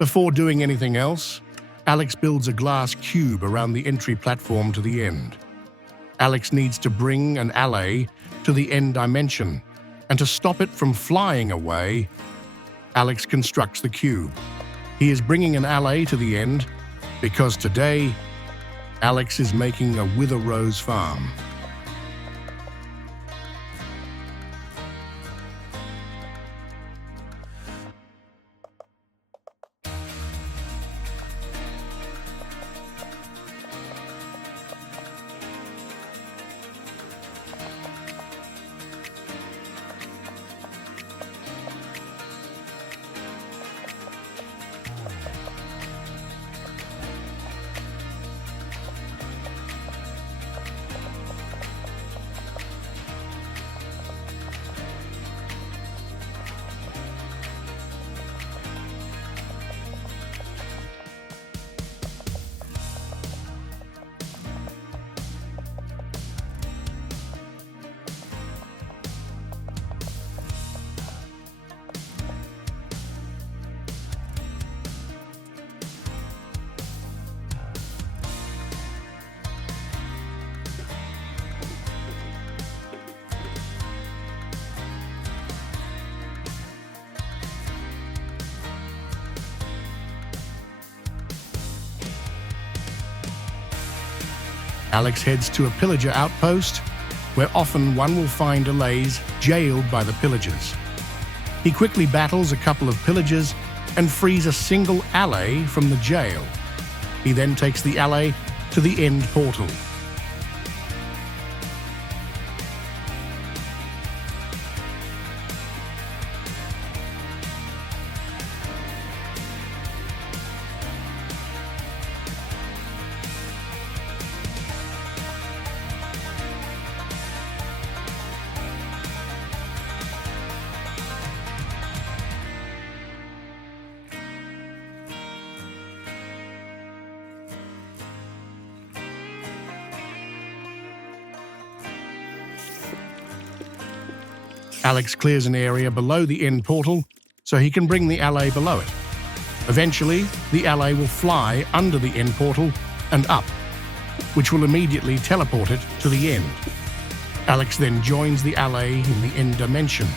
Before doing anything else, Alex builds a glass cube around the entry platform to the end. Alex needs to bring an allay to the end dimension, and to stop it from flying away, Alex constructs the cube. He is bringing an allay to the end because today, Alex is making a wither rose farm. Alex heads to a pillager outpost, where often one will find allays jailed by the pillagers. He quickly battles a couple of pillagers and frees a single allay from the jail. He then takes the allay to the end portal. Alex clears an area below the end portal so he can bring the allay below it. Eventually, the allay will fly under the end portal and up, which will immediately teleport it to the end. Alex then joins the allay in the end dimension.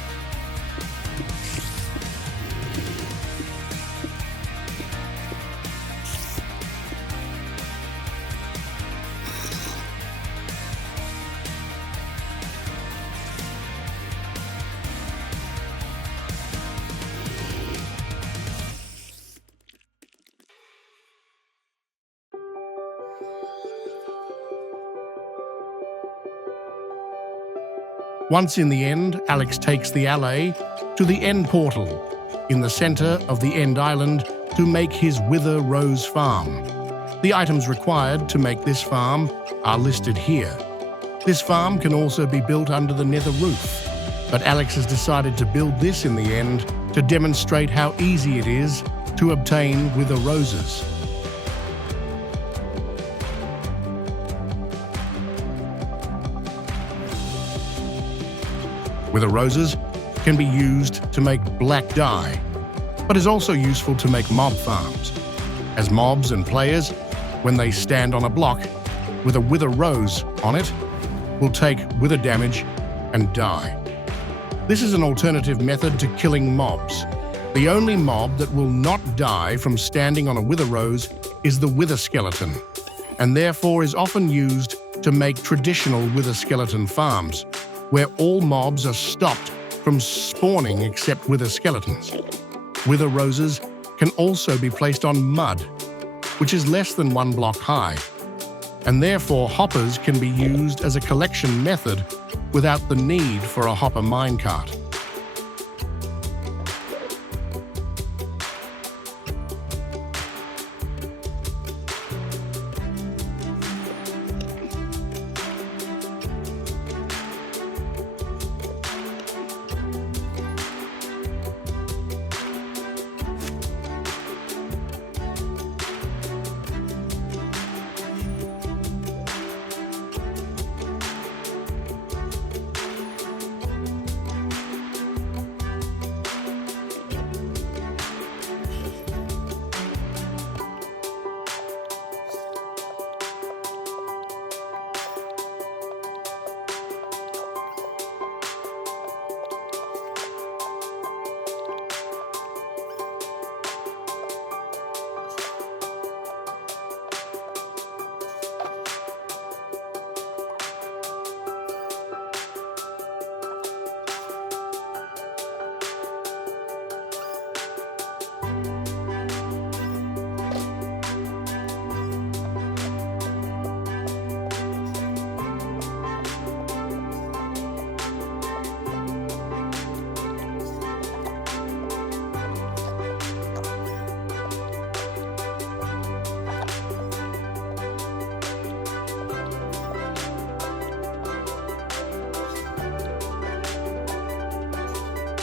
Once in the end, Alex takes the allay to the end portal in the center of the end island to make his wither rose farm. The items required to make this farm are listed here. This farm can also be built under the nether roof, but Alex has decided to build this in the end to demonstrate how easy it is to obtain wither roses. Wither roses can be used to make black dye, but is also useful to make mob farms, as mobs and players, when they stand on a block with a wither rose on it, will take wither damage and die. This is an alternative method to killing mobs. The only mob that will not die from standing on a wither rose is the wither skeleton, and therefore is often used to make traditional wither skeleton farms, where all mobs are stopped from spawning except wither skeletons. Wither roses can also be placed on mud, which is less than 1 block high, and therefore hoppers can be used as a collection method without the need for a hopper minecart.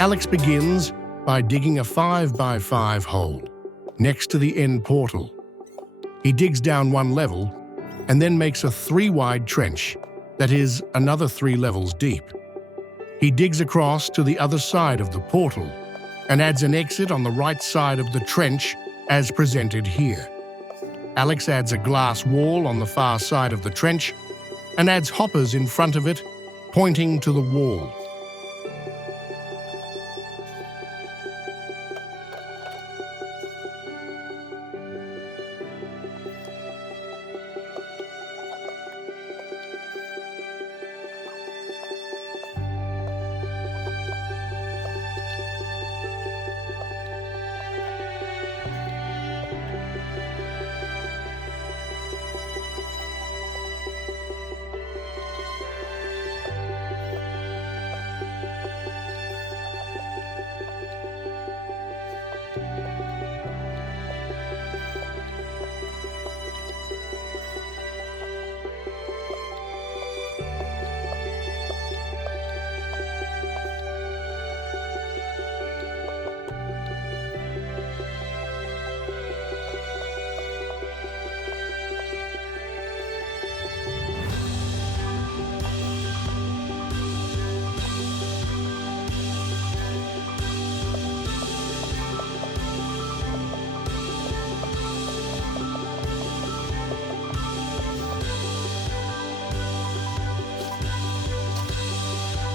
Alex begins by digging a 5x5 hole next to the end portal. He digs down one level and then makes a 3-wide trench that is another 3 levels deep. He digs across to the other side of the portal and adds an exit on the right side of the trench as presented here. Alex adds a glass wall on the far side of the trench and adds hoppers in front of it, pointing to the wall.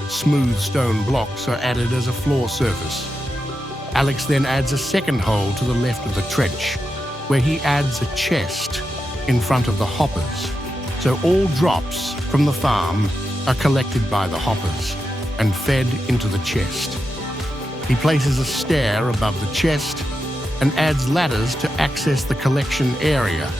Smooth stone blocks are added as a floor surface. Alex then adds a second hole to the left of the trench, where he adds a chest in front of the hoppers, so all drops from the farm are collected by the hoppers and fed into the chest. He places a stair above the chest and adds ladders to access the collection area.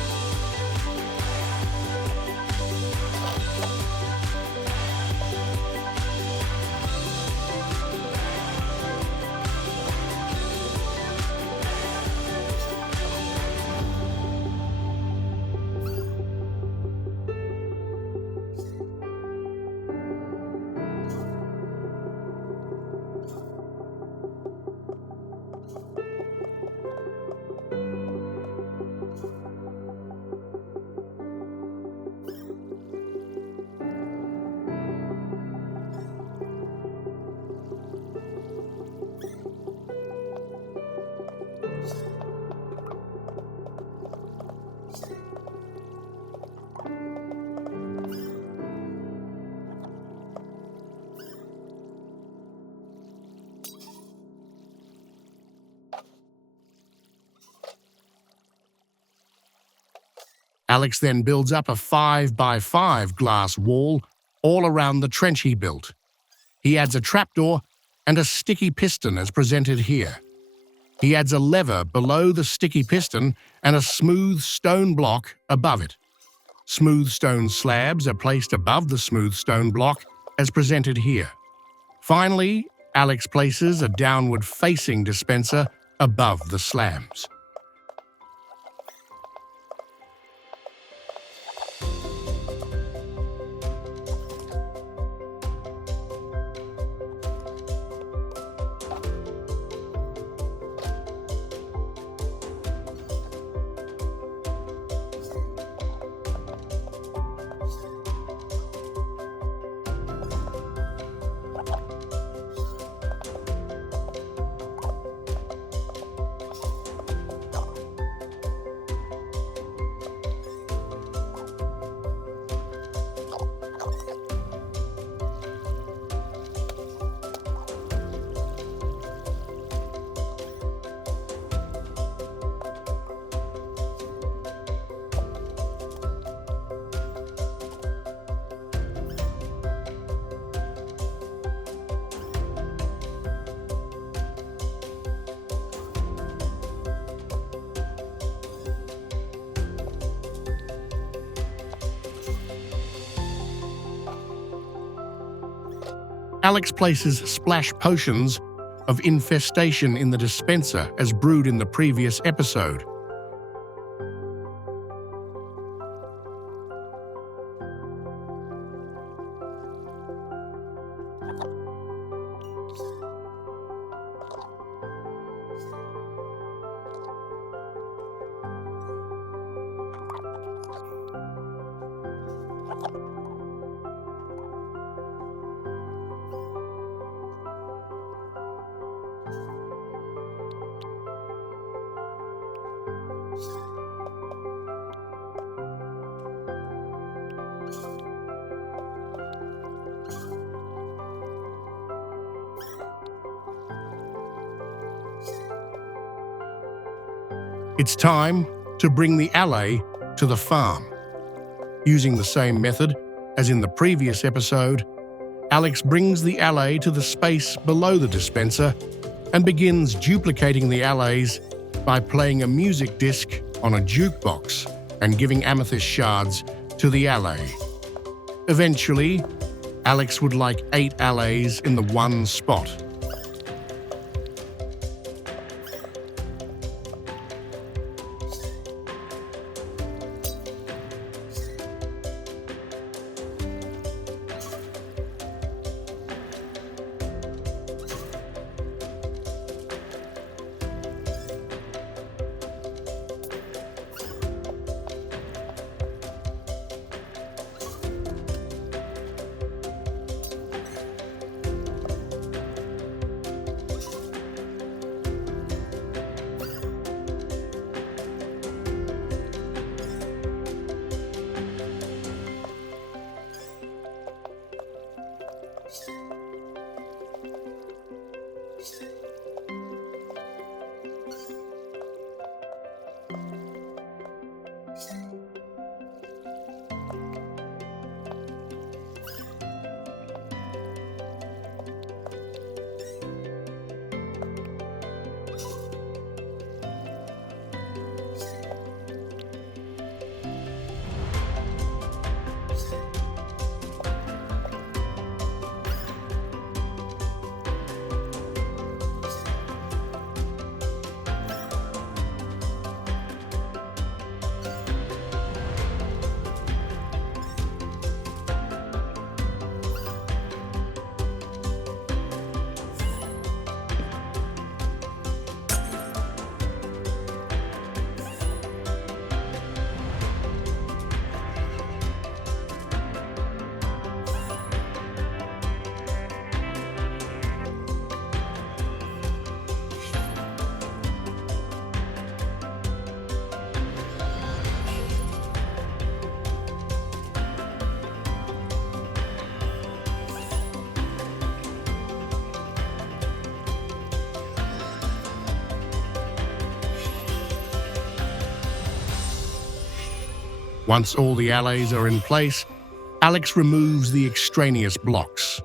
Alex then builds up a 5x5 glass wall all around the trench he built. He adds a trapdoor and a sticky piston as presented here. He adds a lever below the sticky piston and a smooth stone block above it. Smooth stone slabs are placed above the smooth stone block as presented here. Finally, Alex places a downward-facing dispenser above the slabs. Alex places splash potions of infestation in the dispenser as brewed in the previous episode. It's time to bring the allay to the farm. Using the same method as in the previous episode, Alex brings the allay to the space below the dispenser and begins duplicating the allays by playing a music disc on a jukebox and giving amethyst shards to the allay. Eventually, Alex would like 8 allays in the one spot. Once all the allays are in place, Alex removes the extraneous blocks.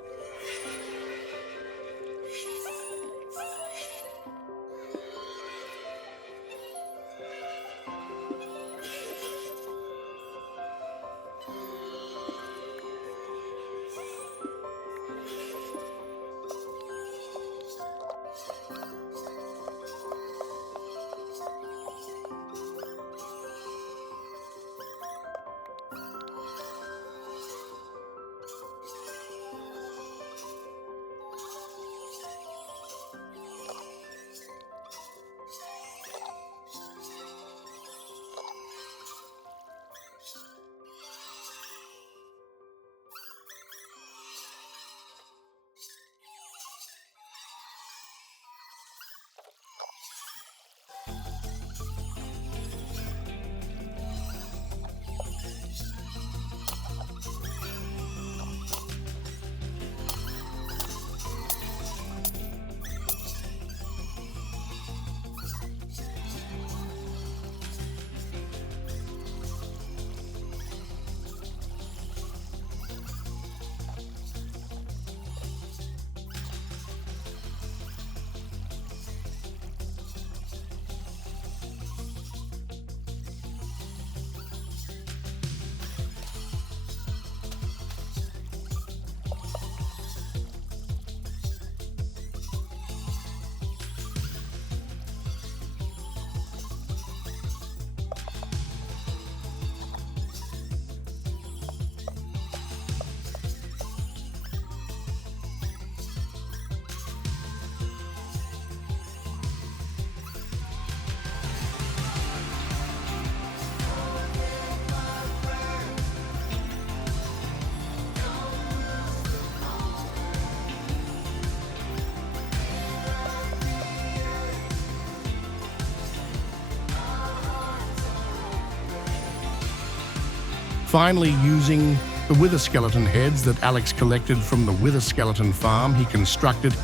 Finally, using the wither skeleton heads that Alex collected from the wither skeleton farm he constructed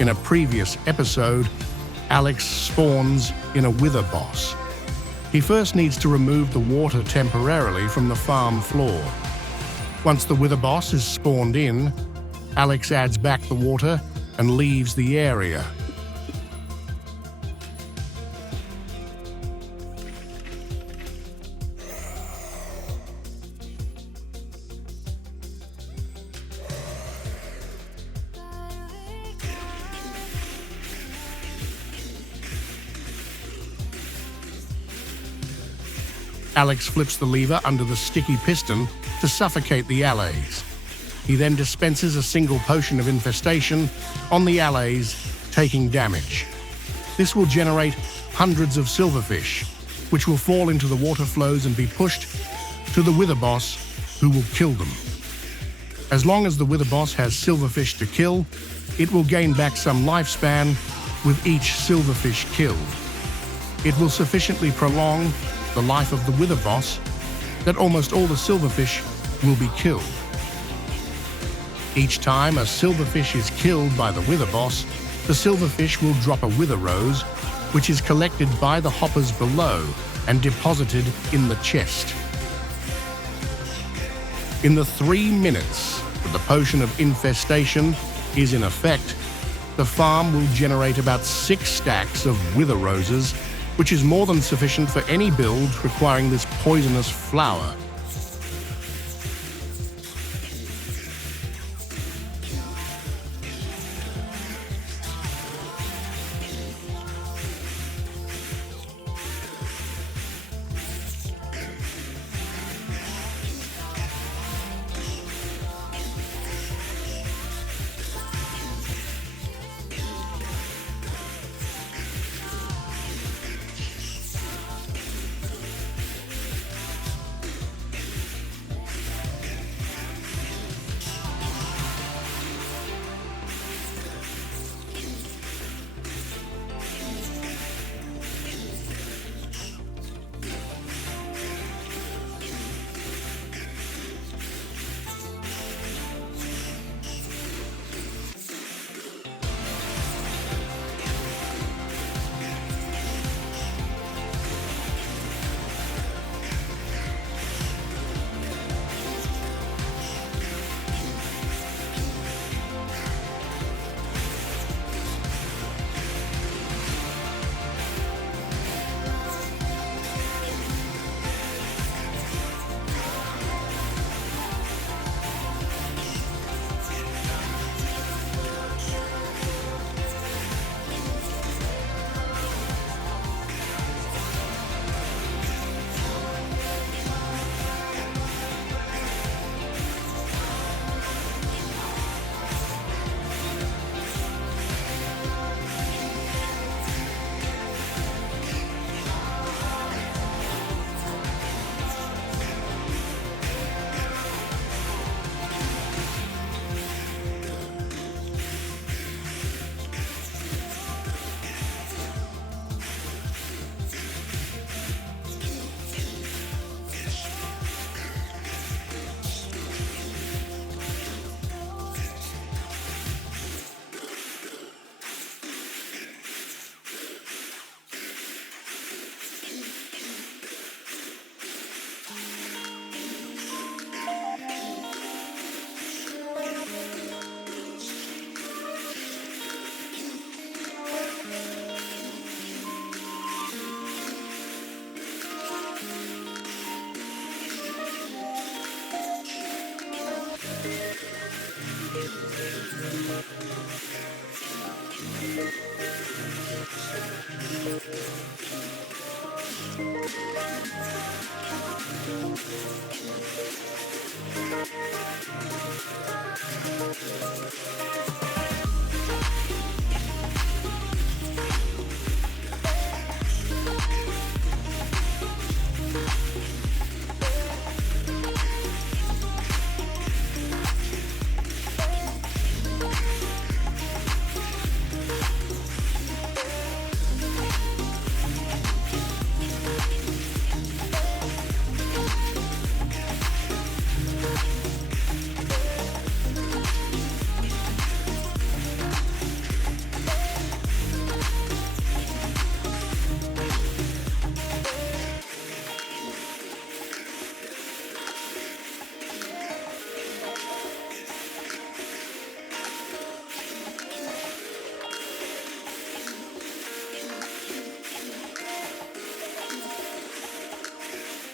in a previous episode, Alex spawns in a wither boss. He first needs to remove the water temporarily from the farm floor. Once the wither boss is spawned in, Alex adds back the water and leaves the area. Alex flips the lever under the sticky piston to suffocate the allays. He then dispenses a single potion of infestation on the allays, taking damage. This will generate hundreds of silverfish, which will fall into the water flows and be pushed to the wither boss, who will kill them. As long as the wither boss has silverfish to kill, it will gain back some lifespan with each silverfish killed. It will sufficiently prolong the life of the wither boss that almost all the silverfish will be killed. Each time a silverfish is killed by the wither boss, the silverfish will drop a wither rose, which is collected by the hoppers below and deposited in the chest. In the 3 minutes that the potion of infestation is in effect, the farm will generate about 6 stacks of wither roses, which is more than sufficient for any build requiring this poisonous flower.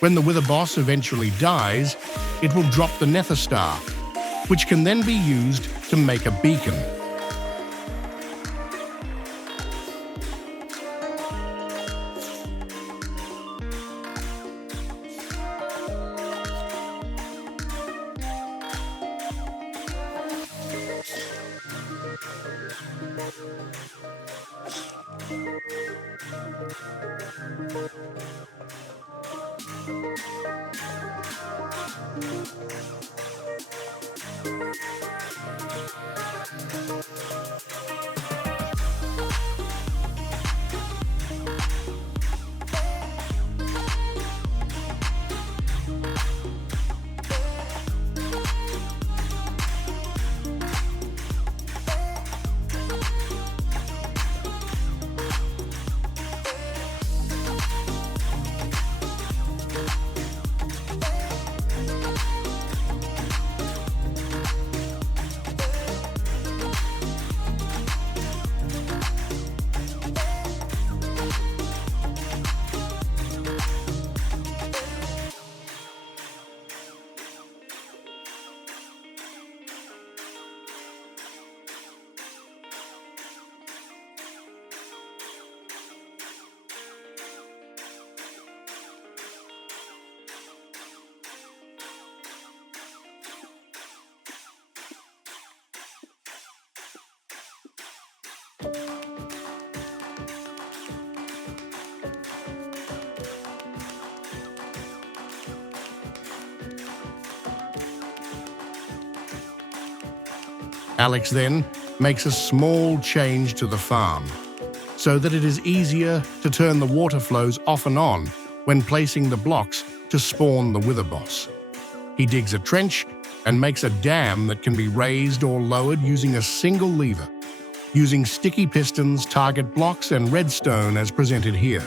When the wither boss eventually dies, it will drop the nether star, which can then be used to make a beacon. Alex then makes a small change to the farm, so that it is easier to turn the water flows off and on when placing the blocks to spawn the wither boss. He digs a trench and makes a dam that can be raised or lowered using a single lever, using sticky pistons, target blocks, and redstone as presented here.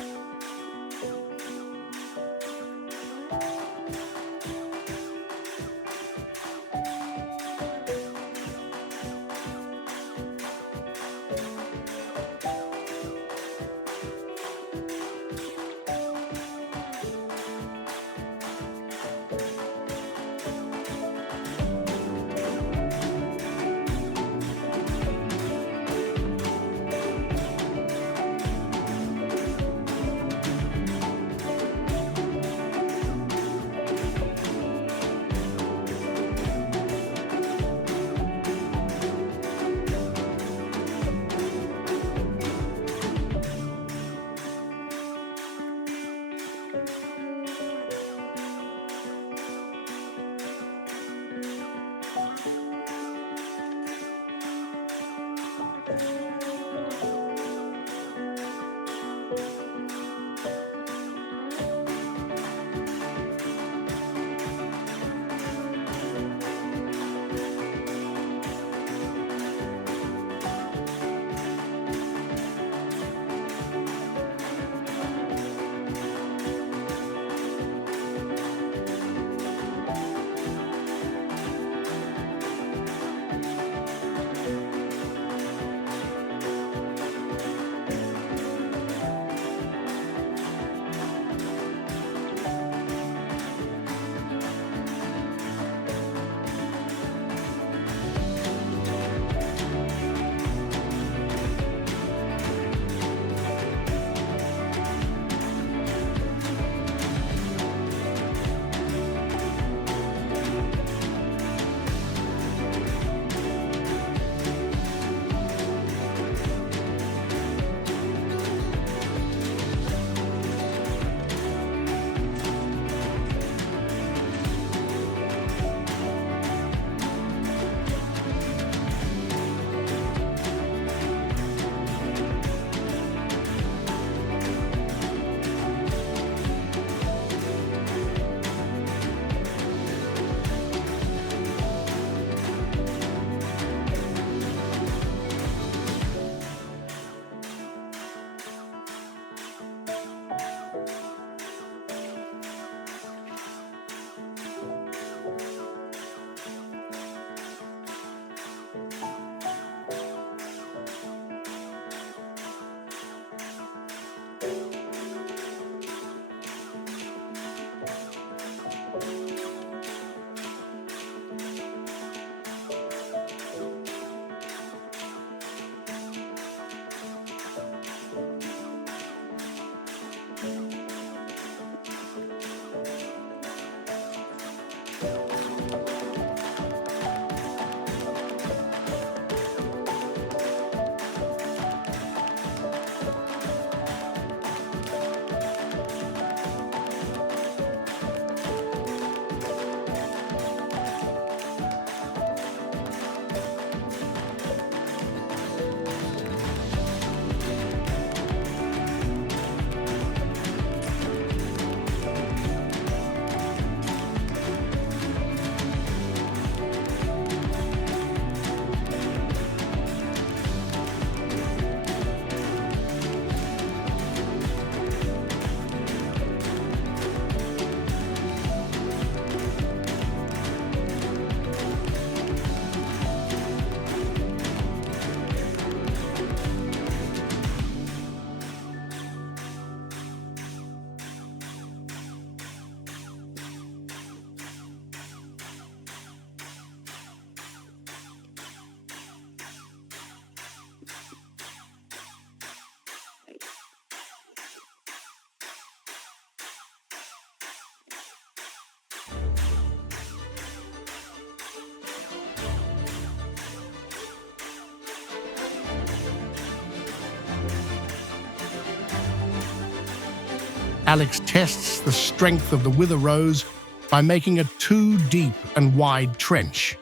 Alex tests the strength of the wither rose by making a too deep and wide trench.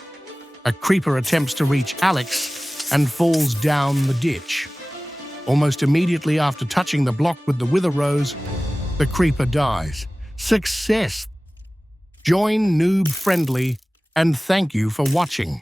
A creeper attempts to reach Alex and falls down the ditch. Almost immediately after touching the block with the wither rose, the creeper dies. Success! Join Noob Friendly, and thank you for watching.